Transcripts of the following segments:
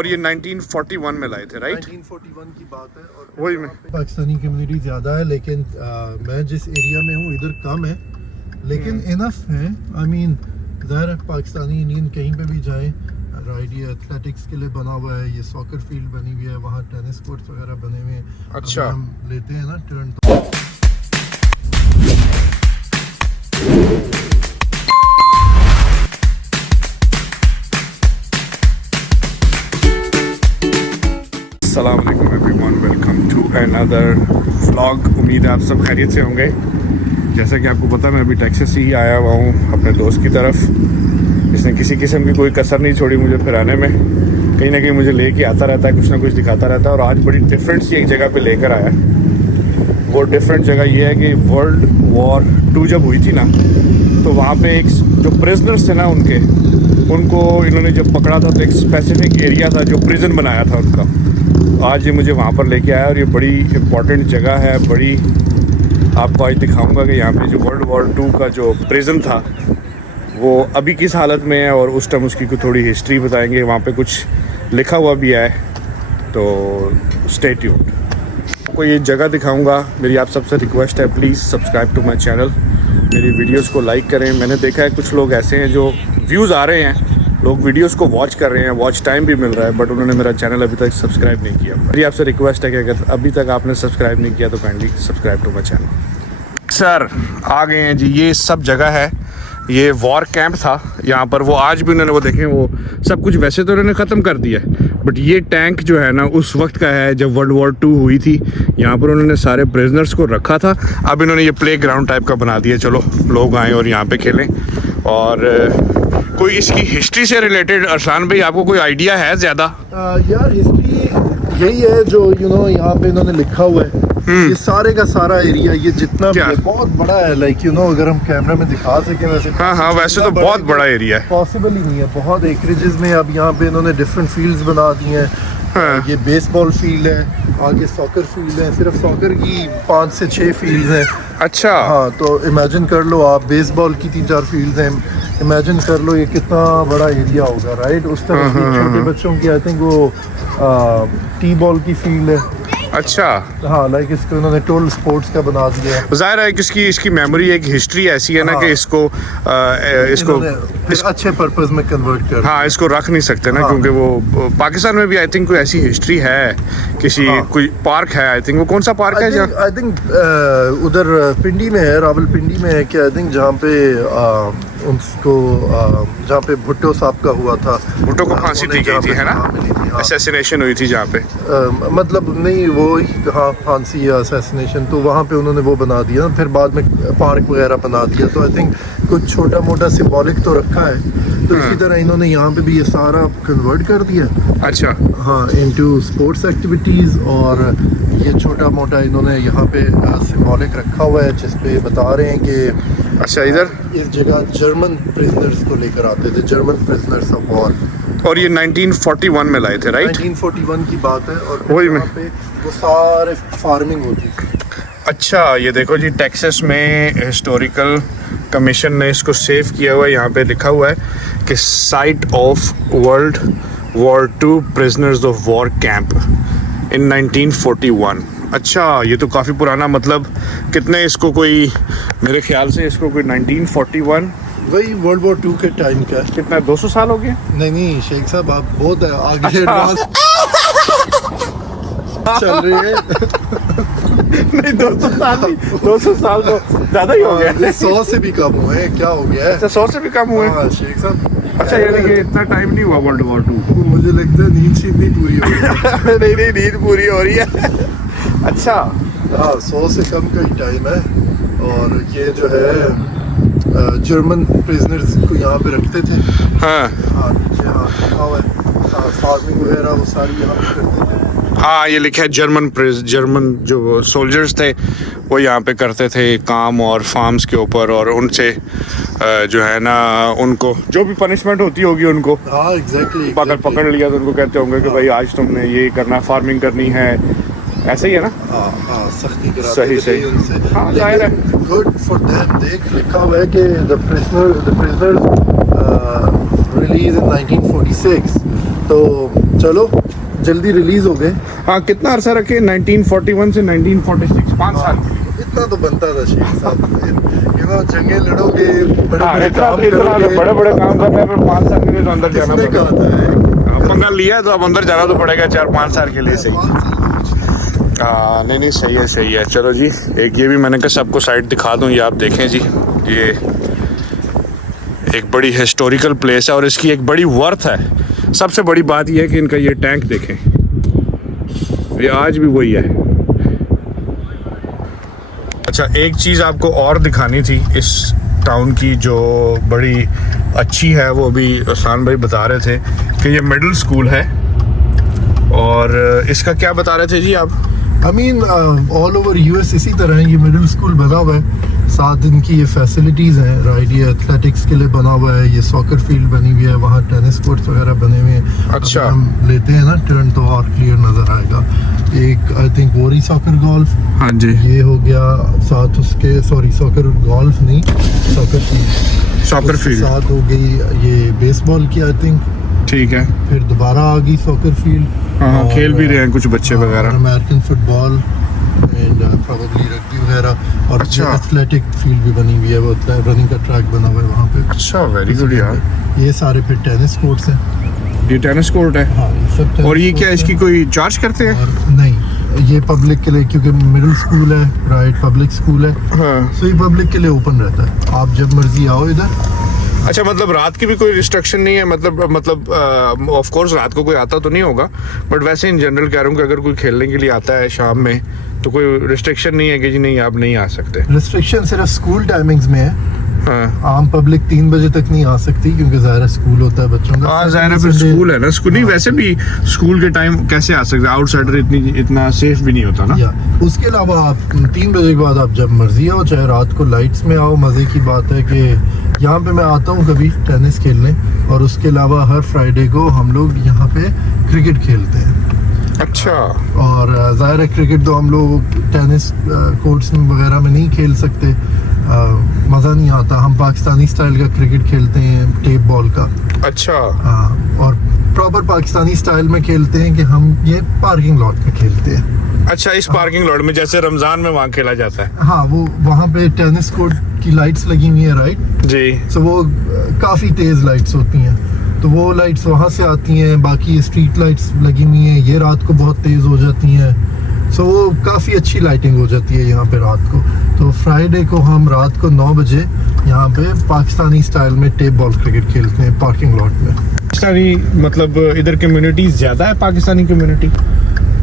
और ये 1941 में लाए थे, राइट? 1941 की बात है। और वही में पाकिस्तानी कम्युनिटी ज़्यादा है, लेकिन मैं जिस एरिया में हूँ इधर कम है, लेकिन इनफ है। आई मीन ज़ाहिर है पाकिस्तानी इंडियन कहीं पे भी जाएं, राइड ये एथलेटिक्स के लिए बना हुआ है, ये सॉकर फील्ड बनी हुई है, वहाँ टेनिस कोर्ट्स वगैरह बने हुए हैं। अच्छा, हम लेते हैं ना टर्न। अस्सलाम वालेकुम everyone, welcome to another vlog. उम्मीद है आप सब खैरियत से होंगे। जैसा कि आपको पता, मैं अभी टेक्सास से ही आया हुआ हूँ अपने दोस्त की तरफ। इसने किसी किस्म की कोई कसर नहीं छोड़ी मुझे फिराने में। कहीं ना कहीं मुझे लेके आता रहता है, कुछ ना कुछ दिखाता रहता है। और आज बड़ी डिफरेंट सी एक जगह पे लेकर आया। वो डिफरेंट जगह ये है कि वर्ल्ड वॉर 2 जब हुई थी ना, तो वहाँ पे एक जो प्रिजनर्स थे ना उनको इन्होंने जब पकड़ा था तो एक स्पेसिफिक एरिया था जो प्रिजन बनाया था उनका। आज ये मुझे वहाँ पर लेके आया और ये बड़ी इम्पॉर्टेंट जगह है। बड़ी आपको आज दिखाऊंगा कि यहाँ पे जो वर्ल्ड वॉर 2 का जो प्रिजन था वो अभी किस हालत में है, और उस टाइम उसकी कोई थोड़ी हिस्ट्री बताएंगे। वहाँ पे कुछ लिखा हुआ भी है, तो स्टे ट्यून्ड। आपको ये जगह दिखाऊंगा। मेरी आप सबसे रिक्वेस्ट है, please subscribe to my channel, मेरी वीडियोस को लाइक करें। मैंने देखा है कुछ लोग ऐसे हैं जो व्यूज़ आ रहे हैं, लोग वीडियोस को वॉच कर रहे हैं, वॉच टाइम भी मिल रहा है, बट उन्होंने मेरा चैनल अभी तक सब्सक्राइब नहीं किया। मेरी आपसे रिक्वेस्ट है कि अगर अभी तक आपने सब्सक्राइब नहीं किया तो kindly subscribe to my channel. Sir आ गए हैं जी, ये सब जगह है। ये वॉर कैंप था यहाँ पर। वो आज भी उन्होंने वो देखें, वो सब कुछ वैसे तो उन्होंने ख़त्म कर दिया है, बट ये टैंक जो है ना उस वक्त का है जब वर्ल्ड वॉर 2 हुई थी। यहाँ पर उन्होंने सारे प्रिजनर्स को रखा था। अब इन्होंने ये प्ले ग्राउंड टाइप का बना दिया, चलो लोग आएँ और यहाँ पे खेलें। और कोई इसकी हिस्ट्री से रिलेटेड अरसान भाई आपको कोई आइडिया है ज़्यादा? यार हिस्ट्री यही है जो यहाँ पे इन्होंने लिखा हुआ है। ये सारे का सारा एरिया, ये जितना भी है बहुत बड़ा है। लाइक अगर हम कैमरा में दिखा सके वैसे, हाँ वैसे तो बहुत बड़ा एरिया है, पॉसिबल ही नहीं है। बहुत एकरेजेस में अब यहाँ पे इन्होंने डिफरेंट फील्ड्स बना दी हैं। ये बेसबॉल फील्ड है, आगे सॉकर फील्ड है, सिर्फ सॉकर की 5 से 6 फील्ड्स हैं। अच्छा, हाँ, तो इमेजिन कर लो आप, बेसबॉल की 3-4 फील्ड्स हैं। इमेजिन कर लो ये कितना बड़ा एरिया होगा, राइट? उस तरह की छोटे बच्चों की आई थिंक वो टी बॉल की फील्ड है। अच्छा, हाँ, लाइक इसको उन्होंने टोटल स्पोर्ट्स का बना दिया है। ज़ाहिर है कि इसकी मेमोरी, एक हिस्ट्री ऐसी है ना कि इसको अच्छे पर्पस में कन्वर्ट कर, हाँ इसको रख नहीं सकते ना, क्योंकि वो पाकिस्तान में भी आई थिंक कोई ऐसी हिस्ट्री है। किसी कोई पार्क है, आई थिंक वो कौन सा पार्क है? आई थिंक उधर पिंडी में है, रावलपिंडी में है क्या, आई थिंक, जहाँ पे उसको जहाँ पे भुट्टो साहब का हुआ था। भुट्टो को फांसी दी गई थी, है ना? असैसिनेशन हुई थी जहाँ पे, मतलब नहीं वो, हाँ, फांसी या असैसिनेशन, तो वहाँ पे उन्होंने वो बना दिया। फिर बाद में पार्क वगैरह बना दिया। तो आई थिंक कुछ छोटा मोटा सिंबॉलिक तो रखा है। तो इसी तरह इन्होंने यहाँ पे भी ये सारा कन्वर्ट कर दिया। अच्छा, हाँ, इनटू स्पोर्ट्स एक्टिविटीज़। और ये छोटा मोटा इन्होंने यहाँ पे सिंबॉलिक रखा हुआ है, जिसपे बता रहे हैं कि अच्छा इधर इस जगह जर्मन प्रिजनर्स को लेकर आते थे, जर्मन प्रिजनर्स ऑफ वॉर। और ये 1941 में लाए थे, राइट? 1941 की बात है। और वही में पे वो सारे फार्मिंग होती थी। अच्छा, ये देखो जी, टेक्सास में हिस्टोरिकल कमीशन ने इसको सेव किया हुआ है। यहाँ पे लिखा हुआ है कि site of world war 2 prisoners of war camp in 1941। अच्छा, ये तो काफ़ी पुराना, मतलब कितने इसको, कोई मेरे ख्याल से इसको कोई 1941, वही वर्ल्ड वॉर 2 के टाइम का। कितना 200 साल हो गए? नहीं शेख साहब, आप बहुत आगे चल रही है। नहीं 200 साल नहीं, 200 साल तो ज़्यादा ही हो गया। 100 से भी कम हुए, क्या हो गया है? अच्छा, 100 से भी कम हुए? हाँ शेख साहब। अच्छा, यानी कि इतना टाइम नहीं हुआ वर्ल्ड वॉर 2? मुझे लगता है नींद शीत नहीं पूरी हो रही। नहीं नींद पूरी हो रही है। अच्छा, हाँ, 100 से कम का ही टाइम है। और ये जो है जर्मन प्रिजनर्स को यहाँ पे रखते थे। हाँ नीचे लिखा हुआ है, फार्मिंग वगैरह वो सारी यहाँ पे करते थे। हाँ, ये लिखा है जर्मन जो सोल्जर्स थे वो यहाँ पे करते थे काम और फार्म्स के ऊपर, और उनसे जो है ना उनको जो भी पनिशमेंट होती होगी उनको, हाँ एग्जैक्टली, पकड़ लिया तो उनको कहते होंगे कि भाई आज तुमने ये करना, फार्मिंग करनी है, ऐसे ही है ना? हाँ, सख्ती कराते सही थे उनसे। हाँ, जाहिर है, गुड फॉर देम। देख लिखा हुआ है कि द प्रिजनर्स रिलीज इन 1946। तो चलो जल्दी रिलीज हो गए। हाँ, कितना अरसा रखे? 1941 से 1946, 5 साल के लिए। इतना तो बनता था शेख साहब, यू नो जंगे लड़ोगे, बड़े हाँ, बड़े इतना काम इतना करोगे। बड़े बड़े काम करने पर 5 साल के लिए तो अंदर जाना किसने पड़ेगा। कहा था है? पंगा लिया है तो अब अंदर जाना तो पड़ेगा 4-5 साल के लिए सही। हाँ, नहीं सही है सही है। चलो जी, एक ये भी मैंने कहा सबको साइड दिखा दूँ, ये आप देखें जी, ये एक बड़ी हिस्टोरिकल प्लेस है और इसकी एक बड़ी वर्थ है। सबसे बड़ी बात यह है कि इनका ये टैंक देखें, ये आज भी वही है। अच्छा, एक चीज़ आपको और दिखानी थी इस टाउन की जो बड़ी अच्छी है, वो अभी आसान भाई बता रहे थे कि ये मिडिल स्कूल है। और इसका क्या बता रहे थे जी आप? I mean all over US इसी तरह है, ये मिडिल स्कूल बना हुआ है, साथ इनकी ये फैसिलिटीज़ हैं, राइट, ये एथलेटिक्स के लिए बना हुआ है, ये सॉकर फील्ड बनी हुई है, वहाँ टेनिस कोर्ट्स वगैरह बने हुए हैं। अच्छा। अगर हम लेते हैं ना टर्न तो और क्लियर नज़र आएगा। एक I think worry soccer golf, हाँ जी, ये हो गया, साथ उसके सॉरी सॉकर गोल्फ नहीं, सॉकर फील्ड, सॉकर उसके फील्ड, साथ हो गई ये बेसबॉल की आई थिंक, ठीक है। फिर दोबारा आ गई सॉकर फील्ड। हाँ, खेल भी रहे हैं कुछ बच्चे वगैरह। American football and probably rugby वगैरह, और अच्छा। एथलेटिक फील्ड भी बनी हुई है, वो रनिंग का ट्रैक बना हुआ है वहाँ पे। अच्छा, वेरी गुड यार। ये सारे फिर टेनिस कोर्ट्स हैं। ये टेनिस कोर्ट है। हाँ, ये सब tennis और ये क्या courts इसकी हैं। कोई चार्ज करते हैं? और नहीं, ये पब्लिक के लिए, क्योंकि मिडिल स्कूल है, राइट, पब्लिक स्कूल है, हाँ। तो ये पब्लिक के लिए ओपन रहता है, आप जब मर्जी आओ इधर। अच्छा, मतलब रात की भी कोई रिस्ट्रिक्शन नहीं है? मतलब ऑफ कोर्स रात को कोई आता तो नहीं होगा, बट वैसे इन जनरल कह रहा हूँ कि अगर कोई खेलने के लिए आता है शाम में तो कोई रिस्ट्रिक्शन नहीं है कि जी नहीं आप नहीं आ सकते? रिस्ट्रिक्शन सिर्फ स्कूल टाइमिंग्स में है, हाँ, आम पब्लिक 3 बजे तक नहीं आ सकती, क्योंकि ज़ाहिर है स्कूल होता है बच्चों का। हाँ, ज़ाहिर है फिर स्कूल है ना, स्कूल नहीं, वैसे भी स्कूल के टाइम कैसे आ सकते? आउटसाइडर इतना सेफ भी नहीं होता ना। या उसके अलावा आप 3 बजे के बाद आप जब मर्जी आओ, चाहे रात को लाइट्स में आओ। मज़े की बात है कि यहाँ पे मैं आता हूँ कभी टेनिस खेलने, और उसके अलावा हर फ्राइडे को हम लोग यहाँ पे क्रिकेट खेलते हैं। अच्छा, और ज़ाहिर है क्रिकेट तो हम लोग टेनिस कोर्ट्स में वगैरह में नहीं खेल सकते, मज़ा नहीं आता। हम पाकिस्तानी स्टाइल का क्रिकेट खेलते हैं, टेप बॉल का। अच्छा, और प्रॉपर पाकिस्तानी स्टाइल में खेलते हैं कि हम ये पार्किंग लॉट में खेलते हैं। अच्छा, इस पार्किंग लॉट में जैसे रमजान में वहाँ खेला जाता है? हाँ, वो वहाँ पे टेनिस कोर्ट की लाइट्स लगी हुई है, राइट, जी। सो वो काफ़ी तेज़ लाइट्स होती हैं, तो वो लाइट्स वहाँ से आती हैं। बाकी स्ट्रीट लाइट्स लगी हुई हैं, ये रात को बहुत तेज़ हो जाती हैं, सो वो काफ़ी अच्छी लाइटिंग हो जाती है यहाँ पे रात को। तो फ्राइडे को हम रात को 9 बजे यहाँ पे पाकिस्तानी स्टाइल में टेप बॉल क्रिकेट खेलते हैं पार्किंग लॉट में। पाकिस्तानी मतलब इधर कम्युनिटी ज़्यादा है, पाकिस्तानी कम्युनिटी?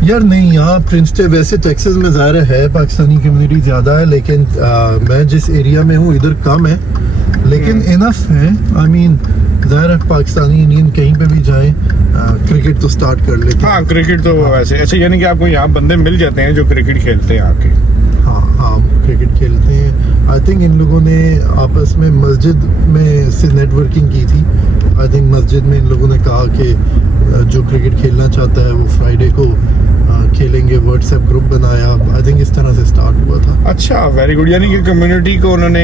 यार नहीं, यहाँ प्रिंसटन, वैसे टेक्सास में ज़ाहिर है पाकिस्तानी कम्युनिटी ज़्यादा है, लेकिन मैं जिस एरिया में हूँ इधर कम है, लेकिन इनफ है। आई मीन ज़ाहिर है पाकिस्तानी इंडियन कहीं पे भी जाएं, क्रिकेट तो स्टार्ट कर लेते हैं। हाँ, क्रिकेट तो वैसे अच्छा, यानी कि आपको यहाँ बंदे मिल जाते हैं जो क्रिकेट खेलते हैं आके? हाँ, क्रिकेट खेलते हैं। आई थिंक इन लोगों ने आपस में मस्जिद में से नेटवर्किंग की थी। आई थिंक मस्जिद में इन लोगों ने कहा कि जो क्रिकेट खेलना चाहता है वो फ्राइडे को खेलेंगे, व्हाट्सएप ग्रुप बनाया। आई थिंक इस तरह से स्टार्ट हुआ था। अच्छा, वेरी गुड। यानी कि कम्युनिटी को उन्होंने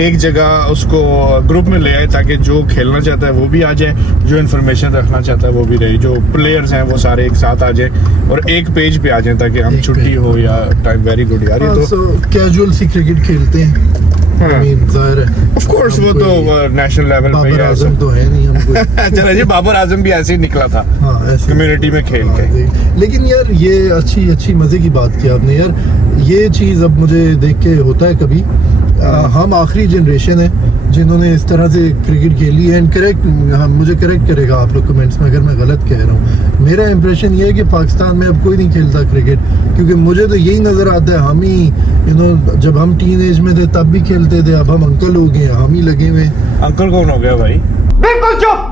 एक जगह उसको ग्रुप में ले आए ताकि जो खेलना चाहता है वो भी आ जाए, जो इन्फॉर्मेशन रखना चाहता है वो भी रहे, जो प्लेयर्स हैं वो सारे एक साथ आ जाए और एक पेज पे आ जाए ताकि हम छुट्टी हो या टाइम। वेरी गुड यार, ये तो कैजुअल सी क्रिकेट खेलते हैं। I mean, ज़ाहिर है ऑफ कोर्स वो तो नेशनल लेवल पे ही बाबर है। आजम तो है नहीं हमको। चलो जी, बाबर आजम भी ऐसे ही निकला था, हाँ, ऐसे कम्युनिटी में खेल के। लेकिन यार ये अच्छी मज़े की बात की आपने यार। ये चीज़ अब मुझे देख के होता है कभी, हम आखिरी जनरेशन है जिन्होंने इस तरह से क्रिकेट खेली है। एंड करेक्ट, मुझे करेक्ट करेगा आप लोग कमेंट्स में अगर मैं गलत कह रहा हूँ। मेरा इंप्रेशन ये है कि पाकिस्तान में अब कोई नहीं खेलता क्रिकेट, क्योंकि मुझे तो यही नज़र आता है हम ही जब हम टीन एज में थे तब भी खेलते थे, अब हम अंकल हो गए, हम ही लगे हुए। अंकल कौन हो गया भाई? बिल्कुल चुप,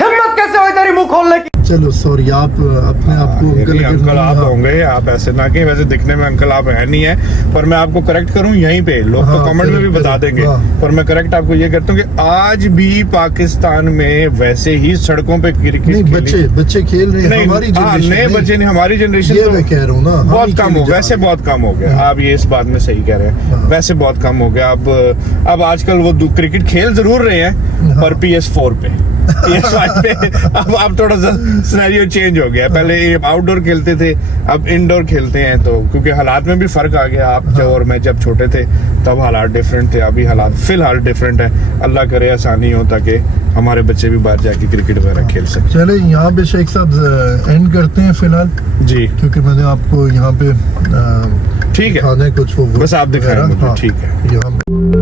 हिम्मत कैसे हुई तेरी मुंह खोलने की? चलो सॉरी, आप अपने आप को नहीं, अंकल आप होंगे, आप ऐसे ना कहें। वैसे दिखने में अंकल आप है नहीं है, पर मैं आपको करेक्ट करूं यहीं पे, लोग तो हाँ, कमेंट में भी बता देंगे, पर मैं करेक्ट आपको ये करता हूं कि आज भी पाकिस्तान में वैसे ही सड़कों पे क्रिकेट नहीं, बच्चे खेल रहे हैं। हमारी जनरेशन नए बच्चे नहीं, हमारी जनरेशन ये मैं कह रहा हूँ ना, बहुत कम हो गया। वैसे बहुत कम हो गया, आप ये इस बात में सही कह रहे हैं, वैसे बहुत कम हो गया। अब आजकल वो क्रिकेट खेल जरूर रहे हैं पर PS4 पे। PS5 पे अब थोड़ा सा सिनेरियो चेंज हो गया। पहले ये आउटडोर खेलते थे, अब इंडोर खेलते हैं, तो क्योंकि हालात में भी फर्क आ गया। आप जब और मैं जब छोटे थे तब हालात डिफरेंट थे, अभी हालात फिलहाल डिफरेंट है। अल्लाह करे आसानी हो ताकि हमारे बच्चे भी बाहर जाके क्रिकेट वगैरह खेल सकें। चले यहाँ पे शेख साहब एंड करते हैं फिलहाल, जी क्योंकि मैंने आपको यहाँ पे ठीक है, दिखाना है कुछ वो बस आप दिखाएं वगैरह। मुझे, हाँ, ठीक है। यहाँ पे